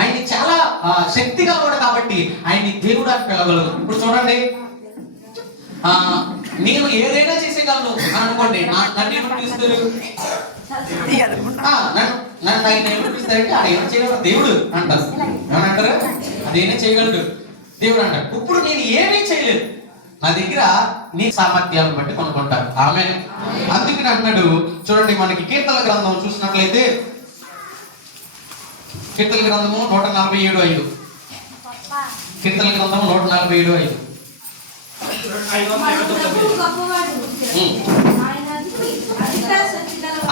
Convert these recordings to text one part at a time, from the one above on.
ఆయన చాలా శక్తి గలవాడు కాబట్టి ఆయన్ని దేవుడు అని పిలవగలరు. ఇప్పుడు చూడండి, నేను ఏదైనా చేసేయగలను అని అనుకోండి, నన్ను ఏమని పిలుస్తారు? నన్ను ఆయన ఏమని పిలుస్తారంటే ఆయన ఏం చేయగలరు? దేవుడు అంటారు. ఏమంటారు? అదేనా చేయగలడు దేవుడు అంటారు. ఇప్పుడు నేను ఏమీ చేయలేదు, నా దగ్గర నీ సామర్థ్యాలను బట్టి కొనుక్కుంటారు. ఆమె అందుకని అంటున్నాడు. చూడండి, మనకి కీర్తనల గ్రంథం చూసినట్లయితే కీర్తనల గ్రంథము 147:5. కీర్తనల గ్రంథము 147:5.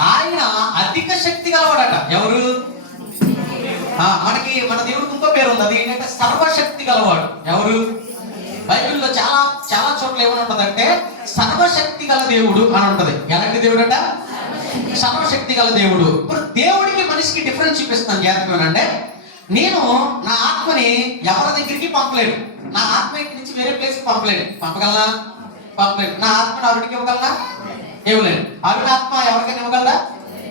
ఆయన అధిక శక్తి గలవాడట. ఎవరు? మనకి మన దేవుడికి ఇంకో పేరు ఉంది, అది ఏంటంటే సర్వశక్తి గలవాడు. ఎవరు? బైబిల్లో చాలా చాలా చోట్ల ఏమని ఉంటదంటే సర్వశక్తి గల దేవుడు అని ఉంటది. ఎలాంటి దేవుడు అంట? సర్వశక్తి గల దేవుడు. ఇప్పుడు దేవుడికి మనిషికి డిఫరెన్స్ చూపిస్తాను జాగ్రత్తగానంటే, నేను నా ఆత్మని ఎవరి దగ్గరికి పంపలేను. నా ఆత్మ ఇంటి నుంచి వేరే ప్లేస్ పంపలేను. పంపగలనా? పంపలేను. నా ఆత్మని అరుడికి ఇవ్వగలనా? ఇవ్వలేను. అరుడి ఆత్మ ఎవరికైనా ఇవ్వగలరా?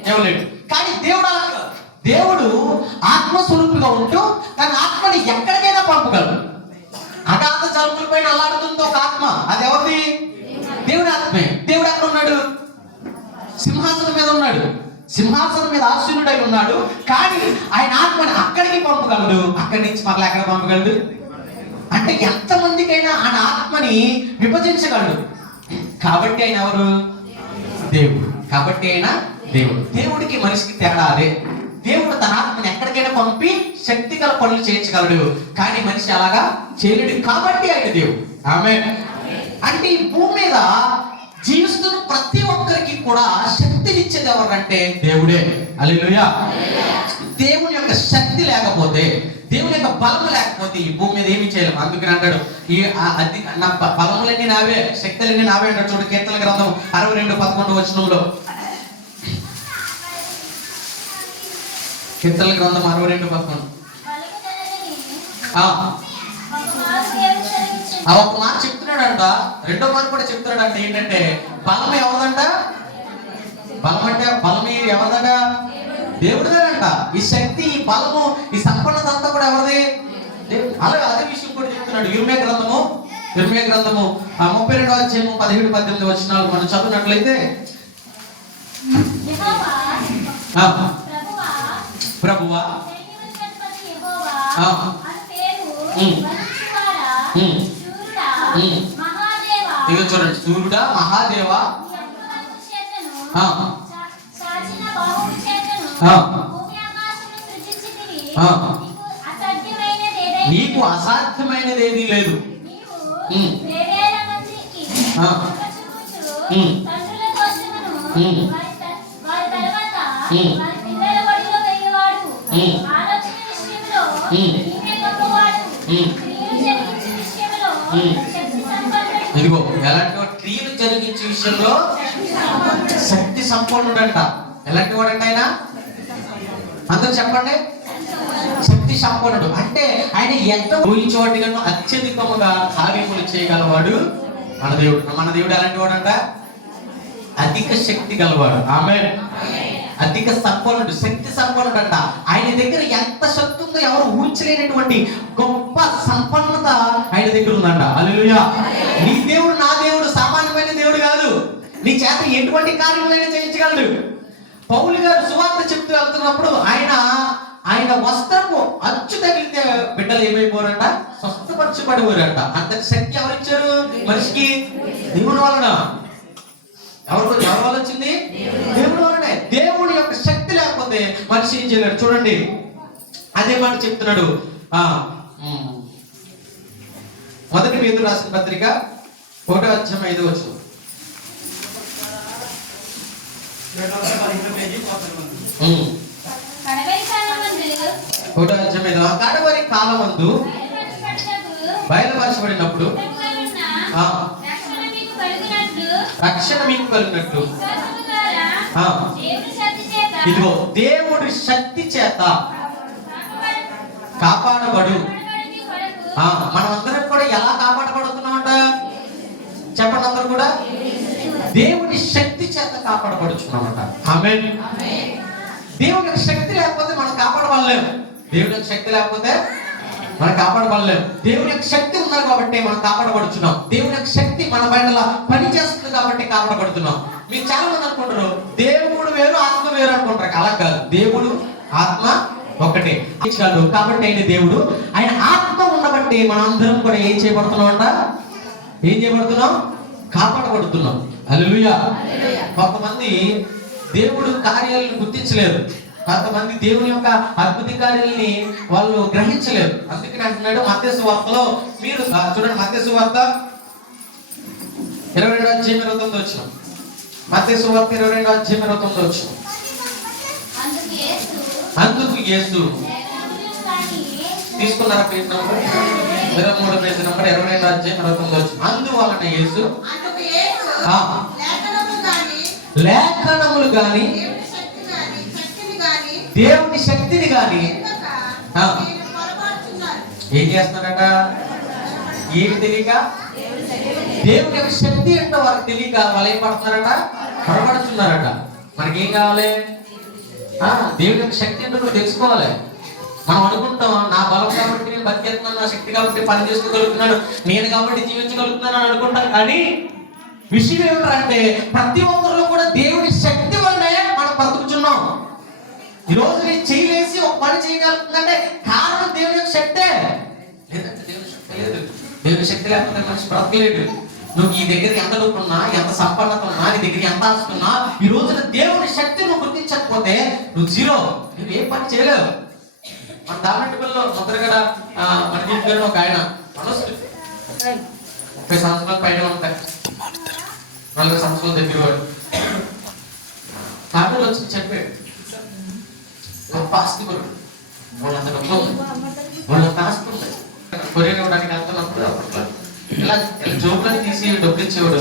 ఇవ్వలేడు. కానీ దేవుడు అలా కాదు. దేవుడు ఆత్మస్వరూపుగా ఉంటూ తన ఆత్మని ఎక్కడికైనా పంపగలడు. అగాధ జలముల పైన అల్లాడుతుంది ఒక ఆత్మ, అది ఎవరిది? దేవుడి ఆత్మే. దేవుడు ఎక్కడ ఉన్నాడు? సింహాసనం మీద ఉన్నాడు. సింహాసనం మీద ఆసీనుడై ఉన్నాడు. కానీ ఆయన ఆత్మని అక్కడికి పంపగలడు, అక్కడి నుంచి మరలా ఎక్కడ పంపగలడు? అంటే ఎంతమందికైనా ఆయన ఆత్మని విభజించగలడు. కాబట్టి ఆయన ఎవరు? దేవుడు. కాబట్టి ఆయన దేవుడు. దేవుడికి మనిషికి తేడా అదే. దేవుడు తన ఆత్మని ఎక్కడికైనా పంపి శక్తి గల పనులు చేయించగలడు, కానీ మనిషి అలాగా చేయలేడు. కాబట్టి ఆయన దేవుడు. ఆమేన్. అంటే ఈ భూమి మీద జీవిస్తున్న ప్రతి ఒక్కరికి కూడా శక్తినిచ్చేది ఎవరంటే దేవుడే. హల్లెలూయా. దేవుని యొక్క శక్తి లేకపోతే, దేవుని యొక్క బలం లేకపోతే ఈ భూమి మీద ఏమి చేయలేము. అందుకని అంటాడు, ఈ నా బలములన్నీ నావే, శక్తులన్నీ నావే అంటాడు. చూడు, కీర్తనల గ్రంథం 62:11 వచనంలో. కీర్తనల గ్రంథం 62:11. ఒక మాట చెప్తున్నాడంట, రెండో మాట కూడా చెప్తున్నాడంట. ఏంటంటే బలం ఎవరిదంట? బలం అంటే బలం ఎవరిదంట? దేవుడిదేనంట. ఈ శక్తి, ఈ బలము, ఈ సంపన్నత అంతా కూడా ఎవరిది? అలాగే అదే విషయం కూడా చెప్తున్నాడు. ఇర్మియా గ్రంథము 32వ అధ్యాయము 17-18 వచనాలు మనం చదివినట్లయితే, ప్రభువా ఇక చూడండి, సూర్యుడా, మహాదేవా, నీకు అసాధ్యమైనది ఏదీ లేదు. ఇదిగో ఎలాంటి క్రియలు జరిగించే విషయంలో శక్తి సంపన్నుడంట. ఎలాంటి వాడంట ఆయన? అందరూ చెప్పండి. శక్తి సంపన్నుడు అంటే ఆయన ఎంత ఊహించేవాడి కన్నా అత్యధికముగా కార్యములు చేయగలవాడు మన దేవుడు. మన దేవుడు ఎలాంటి వాడంట? అధిక శక్తి గలవాడు. ఆమేన్. అధిక సంపన్నుడు, శక్తి సంపన్నుడు అంట. ఆయన దగ్గర ఎంత శక్తి ఉందో ఎవరు ఊహించలేనటువంటి గొప్ప సంపన్నత ఆయన దగ్గర ఉందంట. హల్లెలూయా. నీ దేవుడు, నా దేవుడు సామాన్యమైన దేవుడు కాదు. నీ చేత ఎటువంటి కార్యములైనా చేయించగలడు. పౌలు గారు సువార్త చెప్తూ వెళ్తున్నప్పుడు ఆయన వస్త్రపు అచ్చు తగిలితే బిడ్డలు ఏమైపోరంట? స్వస్థపరచబడిపోరంట. అంత శక్తి ఎవరిచ్చారు మనిషికి? దేవుని వలన. ఎవరి వల్ల వచ్చింది? దేవుడి వలనే. దేవుడి యొక్క శక్తి లేకపోతే మనిషి ఏం చేయలేడు. చూడండి, అదే మాట చెప్తున్నాడు. మొదటి పేతురు రాసిన పత్రిక 1వ అధ్యాయం 5వ వచనం. 1వ అధ్యాయం కడవరి కాలమందు బయలుపరచబడినప్పుడు రక్షణ మీకు కలిగినట్లు ఇదిగో దేవుడి శక్తి చేత కాపాడబడు. మనమందరం కూడా ఎలా కాపాడబడుతున్నామంట చెప్పండి. అందరూ కూడా దేవుడి శక్తి చేత కాపాడబడుచున్నామంట. ఆమేన్. దేవుడి శక్తి లేకపోతే మనం కాపాడబడలేము. దేవుని యొక్క శక్తి లేకపోతే మనం కాపాడబడలేము. దేవుని యొక్క శక్తి ఉన్నది కాబట్టి మనం కాపాడబడుతున్నాం. దేవుని యొక్క శక్తి మన బయట పని చేస్తుంది కాబట్టి కాపాడబడుతున్నాం. మీరు చాలా మంది అనుకుంటారు దేవుడు వేరు ఆత్మ వేరు అనుకుంటారు. అలా కాదు, దేవుడు ఆత్మ ఒకటే కాబట్టి ఆయన దేవుడు, ఆయన ఆత్మ ఉండబట్టి మనందరం కూడా ఏం చేయబడుతున్నాం? కాపాడబడుతున్నాం. హల్లెలూయా. కొంతమంది దేవుడు కార్యాలను గుర్తించలేరు, కొంతమంది దేవుని యొక్క అద్భుత కార్యాలని వాళ్ళు గ్రహించలేరు. అందుకని అంటున్నాడు మత్తయి సువార్తలో, మీరు చూడండి మత్తయి సువార్త 22:29 వచ్చిన మత్తయి సువార్త 22:29 వచ్చిన అందుకు యేసు తీసుకున్నారా పేజ్ నంబర్ 23 పేజ్ నంబర్ 22:29 వచ్చిన అందువలన యేసు లేఖనములు గాని దేవుని శక్తిని గాని ఏం చేస్తున్నారట? ఏమి తెలియక, దేవుని యొక్క శక్తి అంటే వారికి తెలియక వాళ్ళు ఏం పడుతున్నారట? పొరపడుతున్నారట. మనకేం కావాలి? దేవుని యొక్క శక్తి అంటే నువ్వు తెలుసుకోవాలి. మనం అనుకుంటాం నా బలం కాబట్టి నేను బతికేస్తున్నాను, నా శక్తి కాబట్టి పని చేసుకోగలుగుతున్నాను, నేను కాబట్టి జీవించగలుగుతున్నాను అని అనుకుంటాను. కానీ విషయం ఏమిటంటే ప్రతి ఒక్కరిలో కూడా దేవుని శక్తి వల్లనే మనం బ్రతుకుతున్నాం. ఈ రోజు నేను చేయలేసి ఒక పని చేయగలుగుతుందంటే కారణం దేవుని యొక్క శక్తే. లేదంటే దేవుని శక్తి లేదు. దేవుని శక్తి లేకపోతే మనిషి బ్రతకలేడు. నువ్వు ఈ దగ్గర ఎంత డబ్బున్నా, ఎంత సంపన్నత ఉన్నా, నీ దగ్గర ఎంత ఆస్తున్నా, ఈ రోజున దేవుని శక్తి నువ్వు గుర్తించకపోతే నువ్వు జీరో. నువ్వు ఏ పని చేయలేవు. మన దామెట్టుపల్లిలో ముద్రగడ మన ఇంట్లో ఒక ఆయన 30 సంవత్సరాల పైన ఉంటాయి, 40 సంవత్సరాల దగ్గర వాడు కాపీలు వచ్చి చెప్పాడు. ఆస్తి కొడు వాళ్ళంత డబ్బు వాళ్ళంత ఆస్తి ఉంటుంది. కొరియర్ ఇవ్వడానికి వెళ్తున్నప్పుడు అప్పట్లో ఇలా జోబులని తీసి డబ్బులు ఇచ్చేవాడు.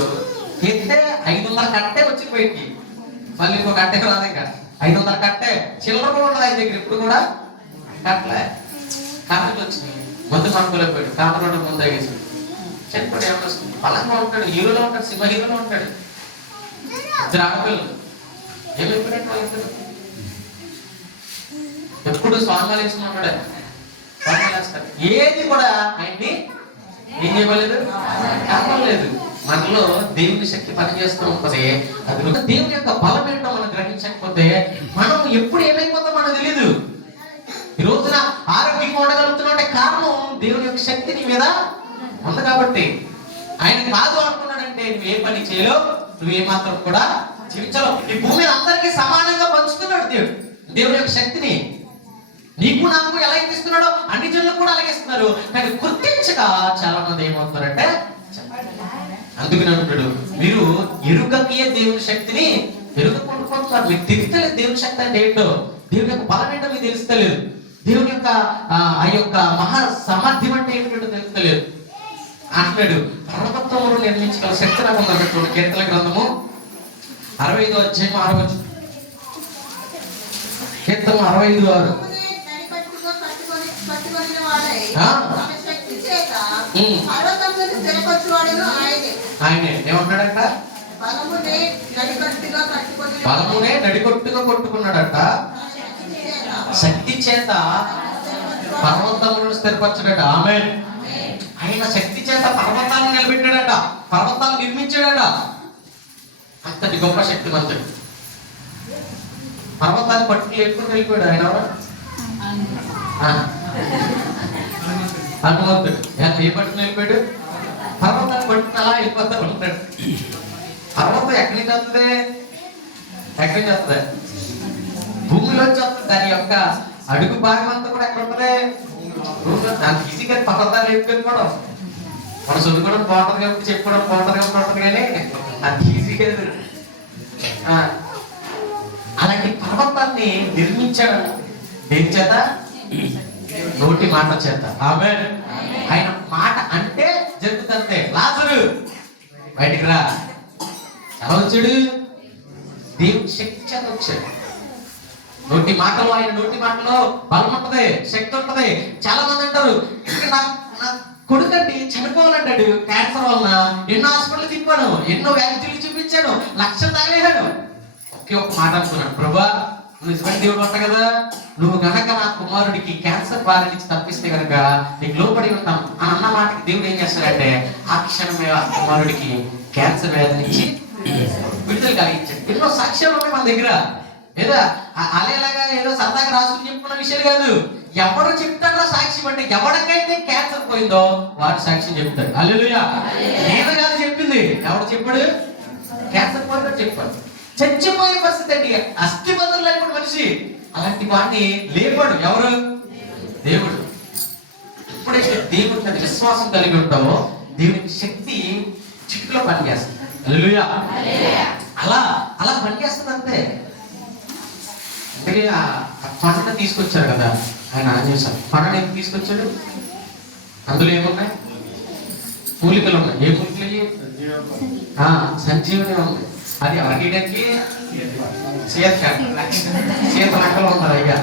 ఎత్తే 500 కట్టే వచ్చి బయటికి, మళ్ళీ ఇంకో కట్టే రాదు. ఇంకా 500 కట్టే చిల్లర కూడా ఉండదు ఆయన దగ్గర. ఇప్పుడు కూడా కట్టలే కాపీలు వచ్చినాయి. ముందు కనుక్కోలేకపోయాడు. కాపీ ముందు తగ్గేసి చెప్పాడు. ఏమన్నా బలంగా ఉంటాడు, హీరోలో ఉంటాడు, సినిమా హీరోలో ఉంటాడు. ఇద్దరు ఆడపిల్లలు ఏమైపోయాడు వాళ్ళిద్దరు. ఎప్పుడు స్వాంగాలు వేసుకున్నాడు, స్వాంగాలు వేస్తారు. ఏది కూడా ఆయన్ని ఏం చేయలేదు, కాపాడలేదు. మనలో దేవుని శక్తి పనిచేస్తూ ఉంటుంది. అది దేవుని యొక్క బలం ఏంటో మనం గ్రహించకపోతే మనం ఎప్పుడు ఏమైపోతాం మనకు తెలియదు. ఈ రోజున ఆరోగ్యంగా ఉండగలుగుతున్నాం అంటే కారణం దేవుని యొక్క శక్తి నీ మీద ఉంది కాబట్టి. ఆయన కాదు అనుకున్నాడంటే నువ్వు ఏ పని చేయలేవు, నువ్వు ఏమాత్రం కూడా జీవించలేవు. ఈ భూమిని అందరికీ సమానంగా పంచుతున్నాడు దేవుడు. దేవుని యొక్క శక్తిని నీకు నాకు ఎలా ఇస్తున్నాడో అన్ని జనులకు కూడా అలాగే ఇస్తున్నారు. కానీ గుర్తించక చాలా మంది ఏమవుతున్నారంటే, అందుకని అంటున్నాడు మీరు ఎరుకకే దేవుని శక్తిని ఎరుకుంటున్నారు. మీకు తెలుస్తలేదు దేవుని శక్తి అంటే ఏంటో, దేవుని యొక్క బలం ఏంటో మీకు తెలుస్తలేదు, దేవుని యొక్క ఆ యొక్క మహా సామర్థ్యం అంటే ఏంటో తెలుస్తలేదు. అంటున్నాడు పర్వతంలో నిర్మించగల శక్తి నాకు ఉందన్నట్టు. కీర్తన గ్రంథము 65:6 కీర్తన 65:6 ఆయనే ఏమంటాడంట? బలమునే నడికట్టుగా కొట్టుకున్నాడట, శక్తి చేత పర్వతములను స్థిరపరచాడట. ఆమేన్. ఆయన శక్తి చేత పర్వతాలను నిలబెట్టాడట, పర్వతాలను నిర్మించాడట. అంతటి గొప్ప శక్తిమంతుడు. పర్వతాన్ని పట్టుకుని ఎప్పుడు వెళ్ళిపోయాడు ఆయన. హనుమంతుడు ఏ పట్టుకుని వెళ్ళిపోయాడు? పర్వతాన్ని పట్టుకుని అలా వెళ్ళిపోతా ఉంటాడు. పర్వతం ఎక్కడి నుంచి వస్తుంది? ఎక్కడి నుంచి వస్తుంది? భూమిలోంచి వస్తుంది. దాని యొక్క అడుగు భాగం అంతా కూడా ఎక్కడ ఉంటుంది? దానికి ఈజీగా పర్వతాలు ఎత్తుకెళ్ళిపోవడం, మన చదువుకోవడం బాగుంటుంది కాబట్టి, చెప్పుకోవడం బాగుంటుంది కాబట్టి ఉంటుంది. కానీ అది ఈజీగా అలాంటి పర్వతాన్ని నిర్మించాడు. దేని చేత? నోటి మాట చేత. ఆమేన్. ఆయన మాట అంటే జరుగుతుంటే లాజరు బయటికి రా. ఎలా వచ్చాడు? దేవుని శక్తి చేత వచ్చాడు. నోటి మాటలో, ఆయన నోటి మాటలో బలం ఉంటది, శక్తి ఉంటది. చాలా మంది అంటారు నా కొడుకండి చనిపోవాలంటాడు క్యాన్సర్ వలన. ఎన్నో హాస్పిటల్ తిప్పాను, ఎన్నో వ్యాధులు చూపించాను, లక్షలు తాగలేశాడు. ఒకే ఒక్క మాట అనుకున్నాడు, ప్రభా నిజమైన దేవుడు అంట కదా, నువ్వు గనక నా కుమారుడికి క్యాన్సర్ బారి నుంచి తప్పిస్తే కనుక నీకు లోబడి ఉంటాం అని అన్న మాటకి దేవుడు ఏం చేస్తాడంటే ఆ క్షణమే ఆ కుమారుడికి క్యాన్సర్ వ్యాధి నుంచి విడుదల కలిగించాడు. ఎన్నో సాక్ష్యాలు ఉన్నాయి మన దగ్గర. ఏదో అలేలాగా ఏదో సరదాగా రాసుకుని చెప్పుకున్న విషయాలు కాదు. ఎవరు చెప్తాడో సాక్ష్యం అంటే ఎవరికైతే క్యాన్సర్ పోయిందో వాడు సాక్ష్యం చెప్తాడు. హల్లెలూయా. నేను కాదు చెప్పింది, ఎవడు చెప్పాడు? క్యాన్సర్ పోయినట్టు చెప్పాడు. చచ్చిపోయే పరిస్థితి అండి, అస్థి బదులు లేకుండా మనిషి. అలాంటి వాడిని లేపాడు ఎవరు? దేవుడు. ఎప్పుడైతే దేవుడి మీద విశ్వాసం కలిగి ఉంటావో దేవునికి శక్తి చిట్టులో పనిచేస్తుంది. హల్లెలూయా. అలా అలా పనిచేస్తుంది అంతే. అంటే ఆ కొండను తీసుకొచ్చారు కదా ఆయన ఆంజనేయుడు. కొండను ఎందుకు తీసుకొచ్చాడు? అందులో ఏమున్నాయి? మూలికలు ఉన్నాయి. ఏ మూలికలు? సంజీవని ఉంది. అది అరగడానికి చేత నక్కలు ఉంటారు. అయ్యా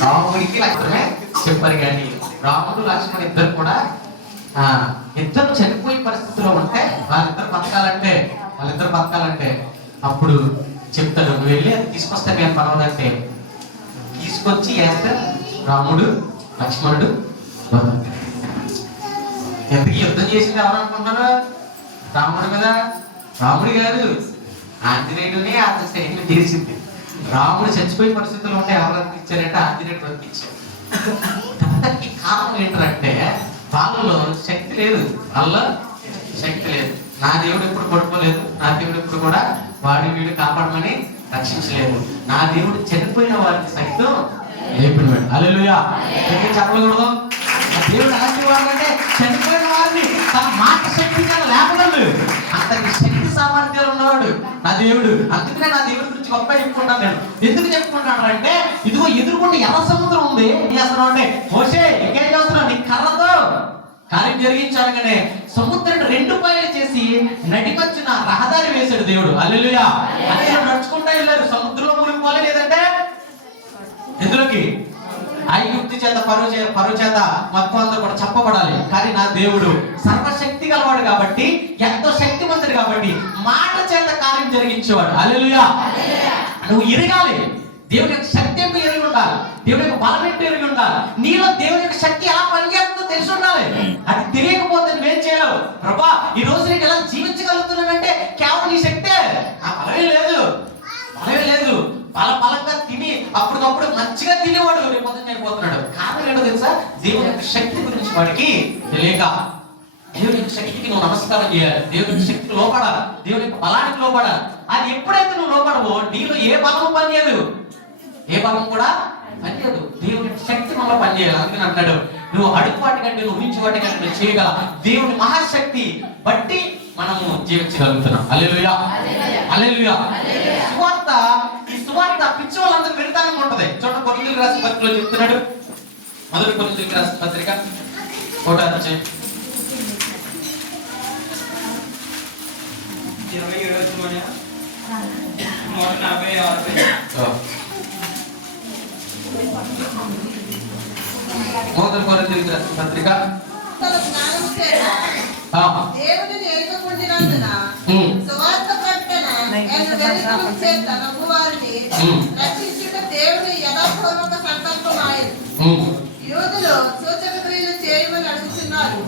రాముడికి లక్ష్మణే చెప్పారు. కానీ రాముడు లక్ష్మణ్ ఇద్దరు కూడా ఇద్దరు చనిపోయే పరిస్థితిలో ఉంటే వాళ్ళిద్దరు బతకాలంటే అప్పుడు చెప్తాడు, నువ్వు వెళ్ళి అది తీసుకొస్తే నేను పర్వాలంటే తీసుకొచ్చి వేస్తే రాముడు లక్ష్మణుడు ఎంతకి యుద్ధం చేసింది ఎవరు అనుకుంటారు? రాముడు కదా. రాముడు కాదు, ఆంజనేయుడిని అతని సైన్యం చేసింది. రాముడు చచ్చిపోయే పరిస్థితుల్లో ఉంటే ఎవరు అనిపించారంటే ఆంజనేయుడు అనిపించారు. దానికి కారణం ఏంటంటే వాళ్ళలో శక్తి లేదు. వాళ్ళలో శక్తి లేదు. నా దేవుడు ఎప్పుడు పడుకోలేదు, నా దేవుడు ఎప్పుడు కూడా వాడి వీడు కాపాడమని రక్షించలేదు. నా దేవుడు చనిపోయిన వారిని సైతం లేపినాడు. హల్లెలూయా. చెప్పకూడదు. దేవుడు ఆశీర్వాదం అంటే చనిపోయిన వారిని తన మాట శక్తి లేపగలడు. అంతటి శక్తి సామర్థ్యాలు ఉన్నవాడు నా దేవుడు. అందుకనే నా దేవుడి గురించి గొప్ప చెప్పుకుంటాను నేను. ఎందుకు చెప్పుకుంటాను అంటే ఇదిగో ఎదురుకుండా ఎర్ర సముద్రం ఉంది. చేస్తున్నావు అంటే మోషే ఇంకేం చేస్తున్నావు? నీ కర్రతో కార్యం జరిగించాడగానే సముద్రాన్ని 2 పాయలు చేసి నడిపచ్చిన రహదారి వేశాడు దేవుడు. హల్లెలూయా. అంటే నడుచుకుంటా వెళ్ళారు. సముద్రంలో మునిగిపోలే, లేదంటే ఎందులోకి? ఐగుప్తు చేత పరో చేత మొత్తం అంతా కూడా చెప్పబడాలి. కానీ నా దేవుడు సర్వశక్తి గలవాడు కాబట్టి, ఎంతో శక్తివంతుడు కాబట్టి మాట చేత కార్యం జరిగించేవాడు. హల్లెలూయా. నువ్వు ఎరగాలి, దేవుని యొక్క శక్తి ఎంత ఎరిగి ఉండాలి, దేవుని యొక్క బలం ఎంత ఎరిగి ఉండాలి, నీలో దేవుని యొక్క శక్తి ఎలా పనిచేస్తుందో తెలిసి ఉండాలి. అది తెలియకపోతే నువ్వేం చేయలేవు. ప్రభా ఈ రోజు నేను ఎలా జీవించగలుగుతున్నానంటే కేవలం నీ శక్తే. ఆ బలమే లేదు, బలమే లేదు. బలంగా తిని అప్పటికప్పుడు మంచిగా తినేవాడు రేపు పొద్దున్న చనిపోతున్నాడు. కారణం ఏంటో తెలుసా? దేవుని యొక్క శక్తి గురించి వాడికి తెలియక. దేవుని యొక్క శక్తికి నువ్వు నమస్కారం చేయాలి, దేవుని యొక్క శక్తికి లోపడాలి, దేవుని యొక్క బలానికి లోపడాలి. అది ఎప్పుడైతే నువ్వు లోపడవో నీలో ఏ బలము పనిచేయదు, ఏ బలం కూడా పనిచేయదు. దేవుని శక్తి మనలో పనిచేయాలి. అందుకని అంటాడు, నువ్వు అడుగు వాటి కంటే నువ్వు ఊహించే వాటి కంటే నువ్వు చేయగల దేవుని మహాశక్తి బట్టి మనము జీవించగలుగుతున్నాం. హల్లెలూయా. హల్లెలూయా. సువార్త, ఈ సువార్త పిచ్చి వాళ్ళందరూ విడతానే ఉంటది. చూడండి కొరింథీయులకు రాసిన పత్రికలో చెప్తున్నాడు. మొదటి కొరింథీయులకు రాసిన పత్రిక 1వ అధ్యాయం 27 మొదటి కొరింథీయులకు రాసిన పత్రిక దేవుడిని ఎరుగకుండినందున సువార్త ప్రకటన చేత నమ్మువారిని రక్షించుట దేవుని యథాపూర్వక సంకల్పమాయెను. యూదులు సూచక క్రియలు చేయమని అడుగుతున్నారు.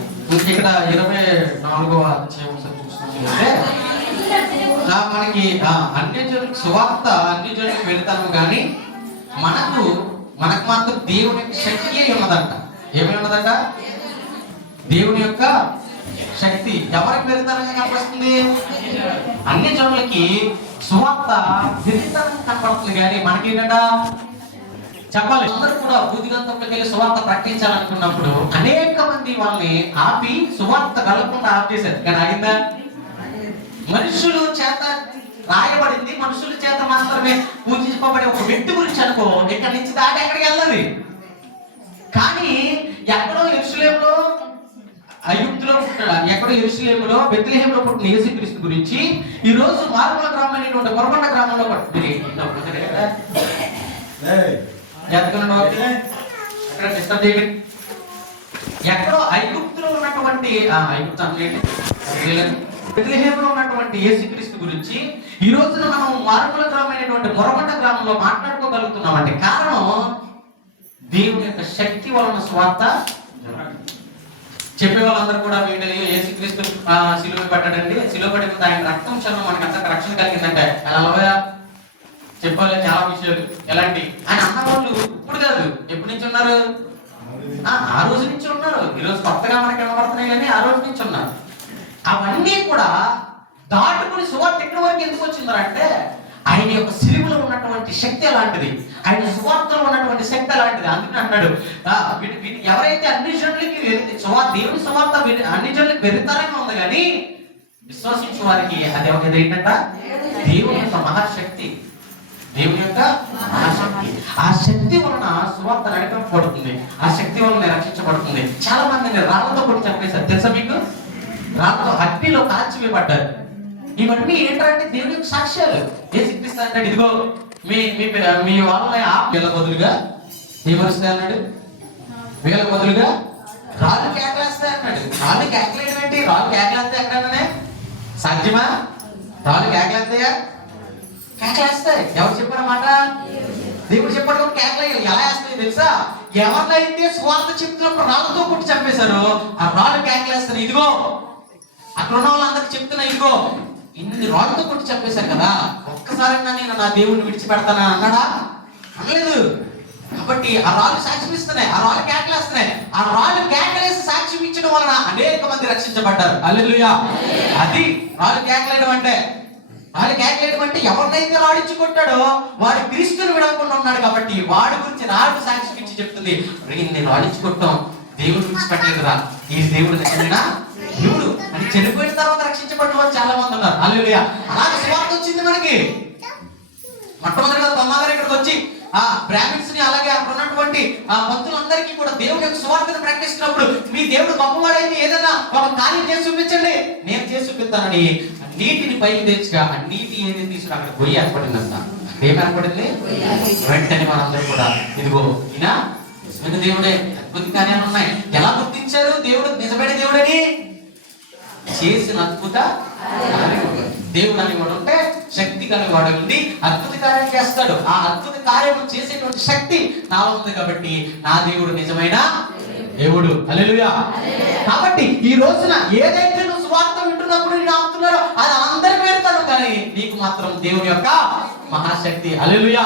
ఇక్కడ 24వ అధ్యాయం చూస్తుంటే మనకి అన్ని జనులకు సువార్త అన్ని జనులకు వెళ్తాము, కానీ మనకు మాత్రం దేవుని యొక్క శక్తి ఉన్నదంట. ఏమై ఉన్నదంట? దేవుని యొక్క శక్తి ఎవరికి వెళ్తారని కనపడుతుంది? అన్ని జనులకి సువార్త వెళ్తారని కనపడుతుంది, కానీ మనకేంటంట చెప్పాలి. అందరూ కూడా బూదిగంతంలోకి వెళ్ళి సువార్త ప్రకటించాలనుకున్నప్పుడు అనేక మంది వాళ్ళని ఆపి సువార్త కలగకుండా ఆపేశారు. కానీ అయిందా? మనుషులు చేత రాయబడింది, మనుషుల చేత మాత్రమే పూజించబడే ఒక వ్యక్తి గురించి అనుకో, ఇక్కడి నుంచి దాటి ఎక్కడికి వెళ్ళదు. కానీ ఎక్కడో యెరూషలేములో ఐగుప్తులో ఎక్కడో యెరూషలేములో బెత్లెహేములో పుట్టిన యేసుక్రీస్తు గురించి ఈ రోజు మారుమూల గ్రామం అయినటువంటి కొరకొండ గ్రామంలో పడుతుంది. ఎక్కడో ఐగుప్తులో ఉన్నటువంటి ఐగుప్తు బెత్లెహేములో ఉన్నటువంటి యేసుక్రీస్తు గురించి ఈ రోజున మనం మారుమూల గ్రామమైనటువంటి మొరమంట గ్రామంలో మాట్లాడుకోగలుగుతున్నామంటే కారణం దేవుని యొక్క శక్తి వలన స్వార్థ. చెప్పే వాళ్ళందరూ కూడా వీళ్ళు యేసుక్రీస్తు సిలువ పడ్డాడండి, సిలువ పడిన ఆయన రక్తం చల్లడం మనకి అంత రక్షణ కలిగిందంటే అలా చెప్పాలి. చాలా విషయాలు ఎలాంటి ఆయన అన్నవాళ్ళు ఇప్పుడు కాదు, ఎప్పటి నుంచి ఉన్నారు? ఆ రోజు నుంచి ఉన్నారు. ఈరోజు కొత్తగా మనకి కనబడుతున్నాయి కానీ ఆ రోజు నుంచి ఉన్నారు. అవన్నీ కూడా దాటుకుని సువార్త ఎక్కడి వరకు ఎందుకు వచ్చిందంటే ఆయన యొక్క సిలువలో ఉన్నటువంటి శక్తి అలాంటిది, ఆయన సువార్తలో ఉన్నటువంటి శక్తి అలాంటిది. అందుకని అన్నాడు ఎవరైతే అన్ని జనులకి దేవుని సువార్త అన్ని జనులకి వెళ్తారని ఉంది కానీ విశ్వసించే వారికి అది ఏంటంట దేవుని యొక్క మహాశక్తి. దేవుని యొక్క మహాశక్తి, ఆ శక్తి వలన సువార్త నడిపించబడుతుంది, ఆ శక్తి వలన రక్షించబడుతుంది. చాలా మందిని రాళ్ళతో కొట్టి చంపేశారు తెలుసా మీకు? రాళ్ళతో అగ్నిలో కాల్చివేయబడ్డారు. ఇవన్నీ ఏంటంటే దేవుని యొక్క సాక్ష్యాలు. యేసుక్రీస్తు అంటాడు ఇదిగో మీ వాళ్ళ వీళ్ళ బదులుగా ఏమరుస్తాయి అన్నాడు, వీళ్ళ బదులుగా రాళ్ళు కేకలేస్తాయి అన్నాడు. రాళ్ళు కేకలేయడం ఏంటి? రాళ్ళు కేకలేస్తాయి ఎక్కడనే సాధ్యమా? రాళ్ళు కేకలేస్తాయా? కేకలేస్తాయి. ఎవరు చెప్పారన్నమాట? దేవుడు చెప్పాడు కాబట్టి కేకలేయాలి. ఎలా వేస్తాయి తెలుసా? ఎవరినైతే స్వార్థ చెప్తున్నప్పుడు రాళ్ళతో కొట్టి చంపేశారో ఆ రాళ్ళు కేకలేస్తాను ఇదిగో అక్కడ ఉన్న వాళ్ళందరికీ చెప్తున్నా ఇదిగో ఇన్ని రాళ్ళతో కొట్టి చంపేశారు కదా, ఒక్కసారైనా నేను నా దేవుడిని విడిచిపెడతానా అన్నాడా? అనలేదు. కాబట్టి ఆ రాళ్ళు సాక్ష్యం ఇస్తున్నాయి, ఆ రాళ్ళు కేకలేస్తున్నాయి. ఆ రాళ్ళు కేకలేసి సాక్ష్యం ఇచ్చడం వలన అనేక మంది రక్షించబడ్డారు. హల్లెలూయా. అది రాళ్ళు కేకలేయడం అంటే. రాళ్ళు కేకలేయడం అంటే ఎవరినైతే రాడిచ్చి కొట్టాడో వాడు క్రీస్తుని విడవకుండా ఉన్నాడు కాబట్టి వాడి గురించి రాళ్ళు సాక్ష్యం ఇచ్చి చెప్తుంది నేను రాడిచ్చి కొట్టాం దేవుడు విడిచిపెట్టలేదురా, ఈ దేవుడు నిజమేనా దేవుడు అని చనిపోయిన తర్వాత రక్షించబడిన వాళ్ళు చాలా మంది ఉన్నారు. హల్లెలూయా. అలాగే సువార్త వచ్చింది మనకి. మొట్టమొదటిగా తొమ్మాగారు ఇక్కడికి వచ్చి ఆ బ్రాహ్మిన్స్ ని అలాగే అక్కడ ఉన్నటువంటి ఆ భక్తులందరికీ కూడా దేవుడి యొక్క సువార్తను ప్రకటిస్తున్నప్పుడు మీ దేవుడు గొప్పవాడైతే ఏదైనా ఒక కార్యం చేసి చూపించండి, నేను చేసి చూపిస్తానని నీటిని పైకి తెచ్చుగా ఆ నీటి ఏది తీసుకుని అక్కడ గొయ్యి ఏర్పడిందంట. ఏం ఏర్పడింది? వెంటనే మనందరూ కూడా ఇదిగో ఈయన నిజమైన దేవుడే, అద్భుత కార్యాలు ఉన్నాయి. ఎలా గుర్తించారు దేవుడు నిజమైన దేవుడని? చేసిన అద్భుత దేవుడు అని వాడు ఉంటే శక్తి కలిగివాడు ఉండి అద్భుత కార్యం చేస్తాడు. ఆ అద్భుత కార్యం చేసేటువంటి శక్తి నాలో ఉంది కాబట్టి నా దేవుడు నిజమైన దేవుడు. హల్లెలూయా. కాబట్టి ఈ రోజున ఏదైతే నువ్వు సువార్త వింటున్నప్పుడు నేను ఆపుతున్నాడో అది అందరికి వెళ్తాను కానీ నీకు మాత్రం దేవుని యొక్క మహాశక్తి. హల్లెలూయా.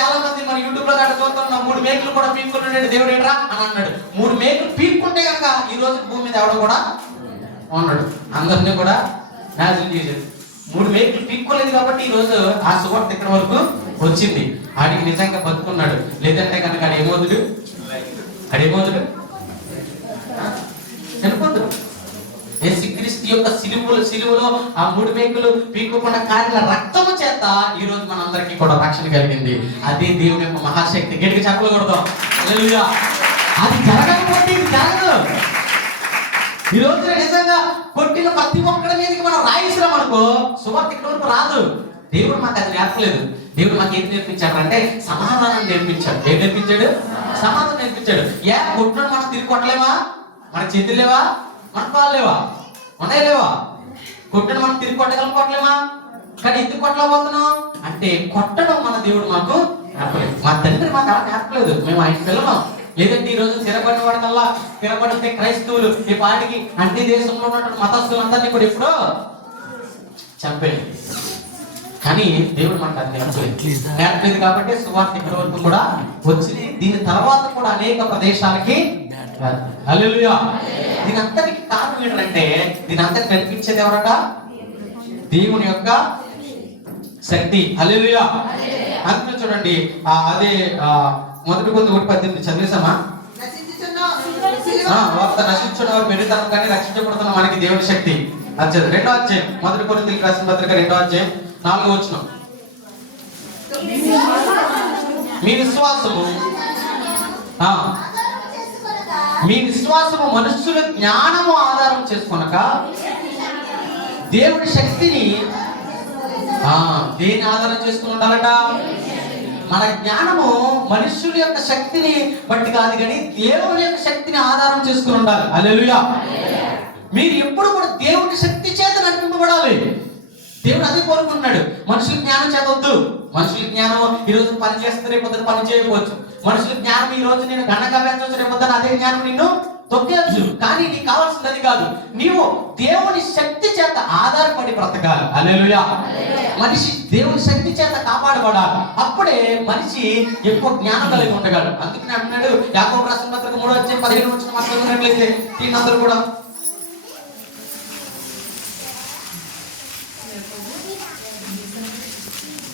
చాలా మంది మన యూట్యూబ్ లో చూస్తున్నా 3 మేకులు కూడా పీక్కుంటుండే దేవుడు ఏంట్రా అని అన్నాడు. 3 మేకులు పీక్కుంటే కనుక ఈ రోజు భూమి మీద ఎవడో కూడా ఉన్నాడు, అందరినీ కూడా నాశనం చేశాడు. 3 మేకులు పీక్కోలేదు కాబట్టి ఈ రోజు ఆ సువార్త ఇక్కడ వరకు వచ్చింది. ఆడికి నిజంగా బతుకున్నాడు. లేదంటే కనుక అడేమోదుడు చనిపోతుడు. యేసుక్రీస్తు యొక్క సిలువలో ఆ 3 మేకులు పీక్కోకుండా కారిన రక్తము చేత ఈ రోజు మనందరికీ కూడా రక్షణ కలిగింది. అదే దేవుని యొక్క మహాశక్తి. గట్టిగా చెప్పకూడదు. హల్లెలూయా. అది జరగకపోతే ఇది జరగదు. ఈ రోజున నిజంగా కొట్టిన ప్రతి ఒక్కడి మీదకి మనం రాయిస్తున్నాం అనుకో సువార్త ఇక్కడ వరకు రాదు. దేవుడు మాకు అది నేర్పలేదు. దేవుడు మాకు ఏం నేర్పించాడు అంటే సమాధానం నేర్పించాడు. ఏం నేర్పించాడు? సమాధానం నేర్పించాడు. కొట్టినాడు మనం తిరిగి కొట్టలేవా? మన చేతులు లేవా? మన పాలు లేవా? ఉన్నాయి లేవా? కొట్టడం మనం తిరిగి కొట్టలేమా? కానీ ఎందుకు కొట్టలేకపోతున్నాం అంటే కొట్టడం మన దేవుడు మాకు నేర్పలేదు. మా తండ్రి మాకు అలా నేర్పలేదు. మేము ఆయన పిల్లలం. లేదంటే ఈ రోజు స్థిరపడిన వాడికల్లా స్థిరపడితే క్రైస్తవులు ఈ పాటికి అన్ని దేశంలో ఉన్నటువంటి మతస్థులందరినీ కూడా ఎప్పుడో చంపేది. కానీ దేవుడు మనకు అది నేర్పలేదు కాబట్టి సువార్త ఇక్కడి వరకు కూడా వచ్చింది. దీని తర్వాత కూడా అనేక ప్రదేశాలకి. హల్లెలూయా. దీని అంతటికి కారణం ఏంటంటే దీని అంతటి నడిపించేది ఎవరట? దేవుని యొక్క శక్తి. హల్లెలూయా. అందులో చూడండి అదే 1 కొరింథీయులు 1:18 చదివేసామా? నశించున్న వారు పెరుగుతాను కానీ రక్షించబడుతున్న మనకి దేవుని శక్తి. అది 2వ అధ్యాయం 1 కొరింథీయులకు రాసిన పత్రిక 2వ అధ్యాయం 4వ వచనం. మీ విశ్వాసము మనుషుల జ్ఞానము ఆధారం చేసుకొనక దేవుడి శక్తిని దేని ఆధారం చేసుకుని ఉండాలట? మన జ్ఞానము మనుషుల యొక్క శక్తిని బట్టి కాదు కానీ దేవుని యొక్క శక్తిని ఆధారం చేసుకుని ఉండాలి. హల్లెలూయా. మీరు ఎప్పుడు కూడా దేవుని శక్తి చేత నడిపింపబడాలి. దేవుడు అదే కోరుకుంటున్నాడు. మనుషుల జ్ఞానం చేతవద్దు. మనుషుల జ్ఞానం ఈ రోజు పని చేస్తే రేపు పొద్దున పని చేయకపోవచ్చు. మనుషుల జ్ఞానం ఈ రోజు నేను ఘనంగా పెంచవచ్చు, రేపు పొద్దున అదే జ్ఞానం నిన్ను తొక్కేయచ్చు. కానీ నీకు కావాల్సింది అది కాదు. నీవు దేవుని శక్తి చేత ఆధారపడి బ్రతకాలి. హల్లెలూయా. మనిషి దేవుని శక్తి చేత కాపాడబడాలి. అప్పుడే మనిషి ఎక్కువ జ్ఞానం కలిగి ఉండగలడు. అందుకని అంటున్నాడు యాకోబు రాసిన పత్రిక 3:15 మాట్లాడుకున్నట్లయితే దీనందరూ కూడా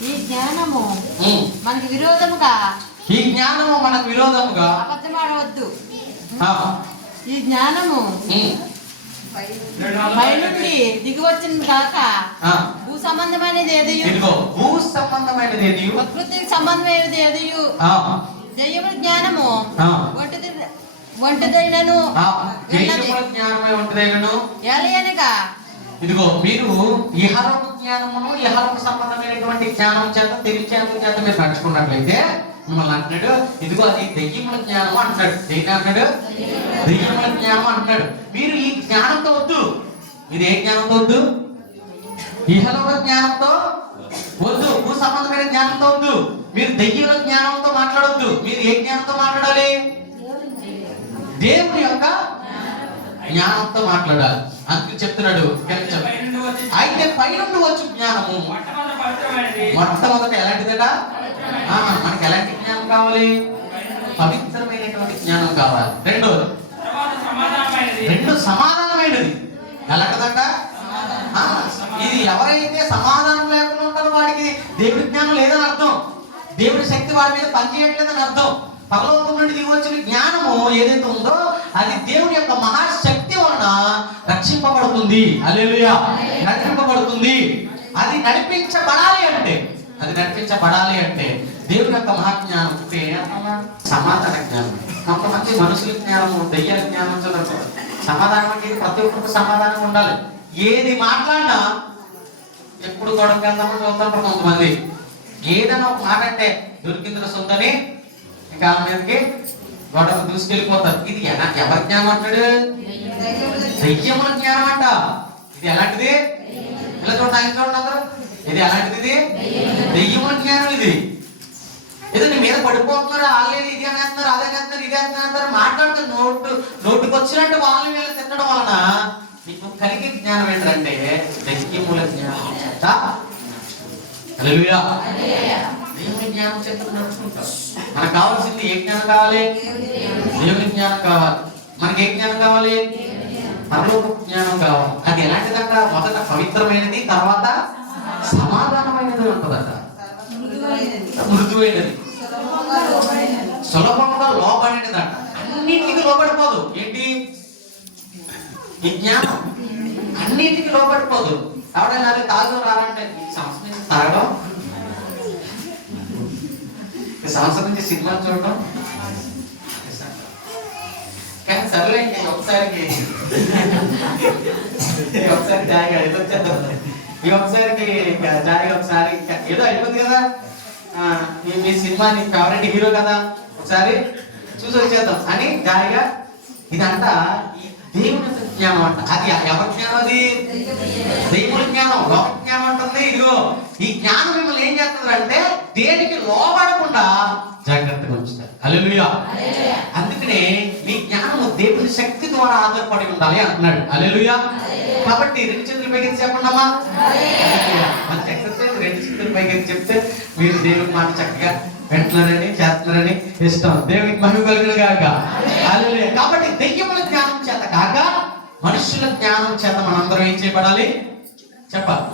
ఈ జ్ఞానము మనకు విరోధముగా అబద్ధమాడవద్దు. ఈ జ్ఞానము పై నుండి దిగివచ్చిన కాక భూ సంబంధమైనది ఏది ప్రకృతికి సంబంధమైనది ఏది దైవ జ్ఞానము ఒంటిదైనను ఏలయనగా ఇదిగో మీరు ఇహలోక జ్ఞానమును ఇహలోక సంబంధమైనటువంటి జ్ఞానం చేత తెలివిజ్ఞానం చేత మీరు నడుచుకున్నట్లయితే మిమ్మల్ని అంటున్నాడు ఇదిగో అది దెయ్యముల జ్ఞానం అంటాడు. దేని అంటాడు? దెయ్యముల జ్ఞానం అంటాడు. మీరు ఈ జ్ఞానంతో వద్దు. ఇది ఏ జ్ఞానంతో వద్దు? ఇహలోక జ్ఞానంతో వద్దు. భూ సంబంధమైన జ్ఞానంతో వద్దు. మీరు దెయ్యముల జ్ఞానంతో మాట్లాడొద్దు. మీరు ఏ జ్ఞానంతో మాట్లాడాలి? దేవుని యొక్క జ్ఞానంతో మాట్లాడాలి. అందుకు చెప్తున్నాడు అయితే పైనుండి వచ్చు జ్ఞానము మొట్టమొదట ఎలాంటిదట? మనకి ఎలాంటి జ్ఞానం కావాలి? పవిత్రమైనటువంటి జ్ఞానం కావాలి. రెండు సమాధానమైనది. ఎలాంటిదట? ఇది ఎవరైతే సమాధానం లేకుండా ఉంటారో వాడికి దేవుడి జ్ఞానం లేదని అర్థం. దేవుడి శక్తి వాడి మీద పనిచేయట్లేదని అర్థం. పరలోకం నుండి దిగి వచ్చిన జ్ఞానము ఏదైతే ఉందో అది దేవుని యొక్క మహాశక్తి వలన రక్షింపబడుతుంది. హల్లెలూయా. నడిపింపబడుతుంది. అది నడిపించబడాలి అంటే దేవుని యొక్క మహాజ్ఞానం సమాధాన జ్ఞానం. కొంతమంది మనుషుల జ్ఞానము దయ్యాల జ్ఞానం చదువు. సమాధానం అంటే ప్రతి ఒక్కరికి సమాధానం ఉండాలి. ఏది మాట్లాడినా ఎప్పుడు గొడవ వెళ్దామని చూస్తుంటారు కొంతమంది. ఏదైనా ఒక మాట అంటే దొరికిందిన సొంతని ఇంకా మీదకి గొడవ దూసుకెళ్ళిపోతారు. ఇది ఎవరి జ్ఞానం అంటాడు? దయ్యముల జ్ఞానం అంట. ఇది ఎలాంటిది? ఇలా చూడండి అందరూ. ఇది ఎలాంటిది? దయ్యముల జ్ఞానం. ఇది ఏదో నీ మీద పడిపోతున్నారు. ఆల్రెడీ ఇది అని అంటున్నారు, అదే అంటున్నారు, ఇదే అంటున్నారు, మాట్లాడుతారు. నోటికి వచ్చినట్టు వాళ్ళని వీళ్ళు తిట్టడం వలన మీకు కలిగే జ్ఞానం ఏంటంటే దయ్యముల జ్ఞానం. హల్లెలూయా. దేవుని జ్ఞానం చేత నడుచుకుంటాం. మనకు కావాల్సింది ఏ జ్ఞానం కావాలి? దేవుని జ్ఞానం కావాలి. మనకి ఏ జ్ఞానం కావాలి? పరలోక జ్ఞానం కావాలి. అది ఎలాంటిదంట? మొదట పవిత్రమైనది, తర్వాత సమాధానమైనది ఉంటుందట. మృదువైనది, సులభంగా లోబడినదంట. అన్నింటికి లోబడిపోదు. ఏంటి ఈ జ్ఞానం? అన్నింటికి లోబడిపోదు. ఎవడైనా అది తాగు రాలంటే ఈ సంవత్సరం నుంచి తాగడం, ఈ సంవత్సరం నుంచి సినిమా చూడడం. కానీ సర్లేండి ఒకసారికి జాయిగా ఏదో వచ్చేద్దాం. ఈ ఒకసారికి జాయిగా ఒకసారి ఏదో అయిపోతుంది కదా. మీ సినిమా నీ ఫేవరెట్ హీరో కదా, ఒకసారి చూసి వచ్చేద్దాం అని జాయిగా. ఇదంతా దేవుని జ్ఞానం అంట. అది ఎవరి జ్ఞానం? అది దేవుని జ్ఞానం. లోక జ్ఞానం అంటుంది. ఇదిగో ఈ జ్ఞానం మిమ్మల్ని ఏం చేస్తుంది అంటే దేనికి లోబడకుండా జాగ్రత్తగా ఉంచుతారు. హల్లెలూయా. అందుకనే మీ జ్ఞానము దేవుని శక్తి ద్వారా ఆధారపడి ఉండాలి అంటున్నాడు. హల్లెలూయా. కాబట్టి రెండు చేతులు పైకి చెప్పండమ్మా. మంచి ఎక్సర్సైజ్. రెండు చేతులు పైకి చెప్తే మీరు దేవుని మాట చక్కగా వెంటనే చేస్తున్నారని ఇష్టం. దేవునికి మహిమ కలుగును గాక. హల్లెలూయా. కాబట్టి దెయ్యముల జ్ఞానం చేత కాక మనుషుల జ్ఞానం చేత మనందరం ఏం చేయబడాలి? చెప్పాలి.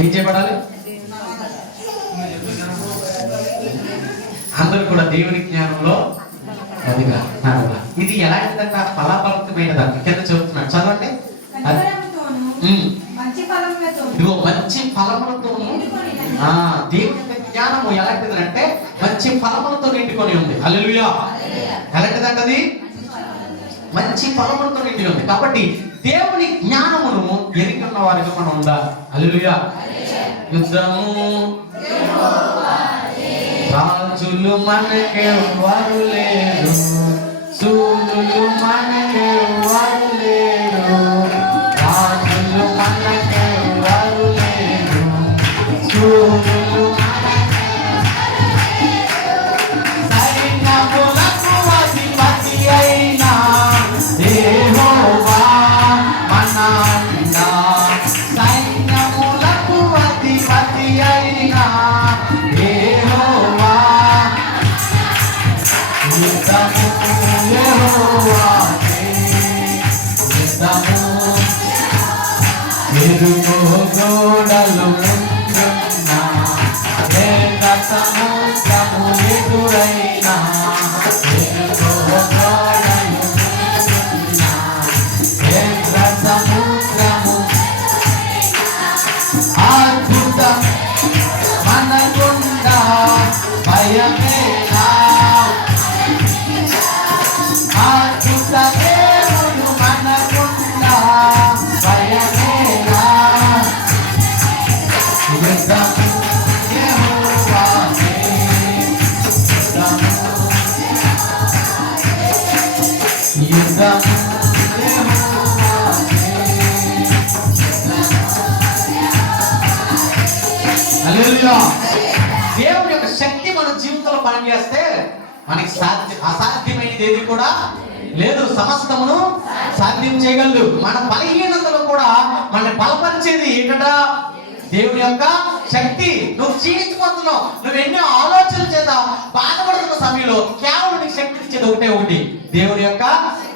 ఏం చేయబడాలి? అందరూ కూడా దేవుని జ్ఞానంలో అదిగా. ఇది ఎలాంటిదంట? ఫలభరితమైనదంట. కింద చెబుతున్నాడు, చదవండి. ఇదిగో మంచి ఫలములతోను. దేవుని జ్ఞానము ఎలాంటిదంటే మంచి ఫలములతో నిండుకొని ఉంది. హల్లెలూయా. ఎలాంటిదంట? అది మంచి ఫలములతో నిండి ఉంది. కాబట్టి దేవుని జ్ఞానమును ఎరిగిన వారికి మనం ఉండాలి. హల్లెలూయా. యుద్ధము రాజులు మనకే వారు లేరు, సూర్యులు మనకే వారు లేరు, ఇరుగు గోడలు ముందున్నా, వేగ సముద్రము ఎదురైనా, ఇరుగు గోడలు ముందున్నా, వేగ సముద్రము అద్భుత మనగుండా భయమేలా, అద్భుత దేవుడు మనగుండా భయమేలా, యుద్ధము యెహోవాదే, యుద్ధము యెహోవాదే. హల్లెలూయా. దేవుని యొక్క శక్తి మన జీవితంలో పనిచేస్తే మనకి అసాధ్యమైనది ఏది కూడా లేదు. సమస్తమును సాధ్యం చేయగలదు. మన బలహీనతలో కూడా మన బలపరిచేది ఏంటంటే దేవుని యొక్క శక్తి. నువ్వు జీవించిపోతున్నావు, నువ్వు ఎన్నో ఆలోచనలు చేత బాధపడుతున్న సమయంలో కేవలం నీకు శక్తి ఇచ్చేది ఒకటి, దేవుని యొక్క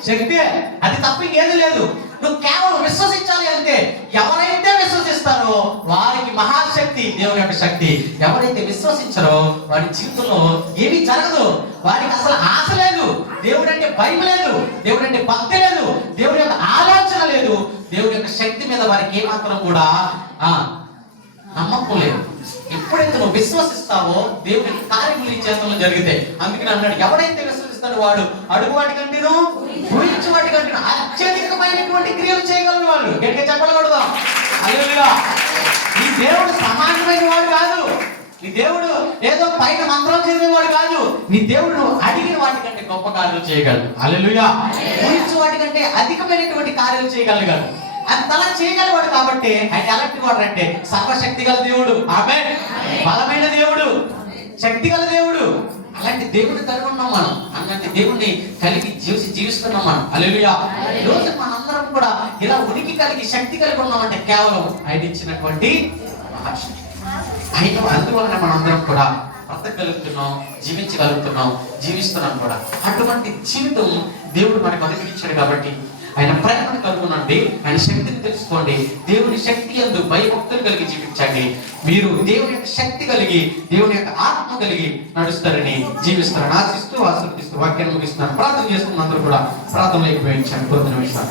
శక్తి. అది తప్ప ఇంకేది లేదు. నువ్వు కేవలం విశ్వసించాలి అంటే, ఎవరైతే విశ్వసిస్తారో వారికి మహాశక్తి దేవుని యొక్క శక్తి. ఎవరైతే విశ్వసించారో వారి జీవితంలో ఏమీ జరగదు. వారికి అసలు ఆశ లేదు, దేవుడు అంటే భయం లేదు, దేవుడు అంటే భక్తి లేదు, దేవుడి యొక్క ఆలోచన లేదు, దేవుడి యొక్క శక్తి మీద వారికి ఏమాత్రం కూడా నమ్మకం లేదు. ఎప్పుడైతే నువ్వు విశ్వసిస్తావో దేవుడి కార్యములు నీ చేతుల్లో జరిగితే. అందుకని అన్నాడు, ఎవడైతే విశ్వసిస్తాడో వాడు అడుగు వాటి కంటేను ఊహించు వాటి కంటేను అత్యధికమైనటువంటి క్రియలు చేయగలరు. వాళ్ళు గట్టిగా చెప్పకూడదు. హల్లెలూయా. నీ దేవుడు సమానమైన వాడు కాదు. నీ దేవుడు ఏదో పైన మంత్రం చదివేవాడు కాదు. నీ దేవుడు నువ్వు అడిగిన వాటికంటే గొప్ప కార్యాలు చేయగలడు. హల్లెలూయా. ఊహించు వాటికంటే అధికమైనటువంటి కార్యాలు చేయగలగాడు. అంతలా చేయగలవాడు కాబట్టి ఆయన ఎలాంటి వాడు అంటే సర్వశక్తి గల దేవుడు. ఆమేన్. బలమైన దేవుడు, శక్తి గల దేవుడు. అలాంటి దేవుడిని కలిగి ఉన్నాం మనం. అలాంటి దేవుడిని కలిగి జీవిస్తున్నాం మనం. హల్లెలూయా. రోజు మనందరం కూడా ఇలా ఉనికి కలిగి శక్తి కలిగి ఉన్నామంటే కేవలం ఆయన ఇచ్చినటువంటి ఆయన. అందువలన మనందరం కూడా బ్రతకగలుగుతున్నాం, జీవించగలుగుతున్నాం, జీవిస్తున్నాం కూడా. అటువంటి జీవితం దేవుడు మనకు అనుగ్రహించాడు కాబట్టి ఆయన ప్రేమను కలుగునండి, ఆయన శక్తిని తెలుసుకోండి. దేవుని శక్తి యందు భయభక్తులు కలిగి జీవించండి. మీరు దేవుని యొక్క శక్తి కలిగి, దేవుని యొక్క ఆత్మ కలిగి నడుస్తారని, జీవిస్తారని ఆశిస్తూ వాక్యాన్ని ముగిస్తున్నాను. ప్రార్థన చేస్తున్న అందరూ కూడా ప్రార్థనలో ఎక్కువ కొద్ది నిమిషాలు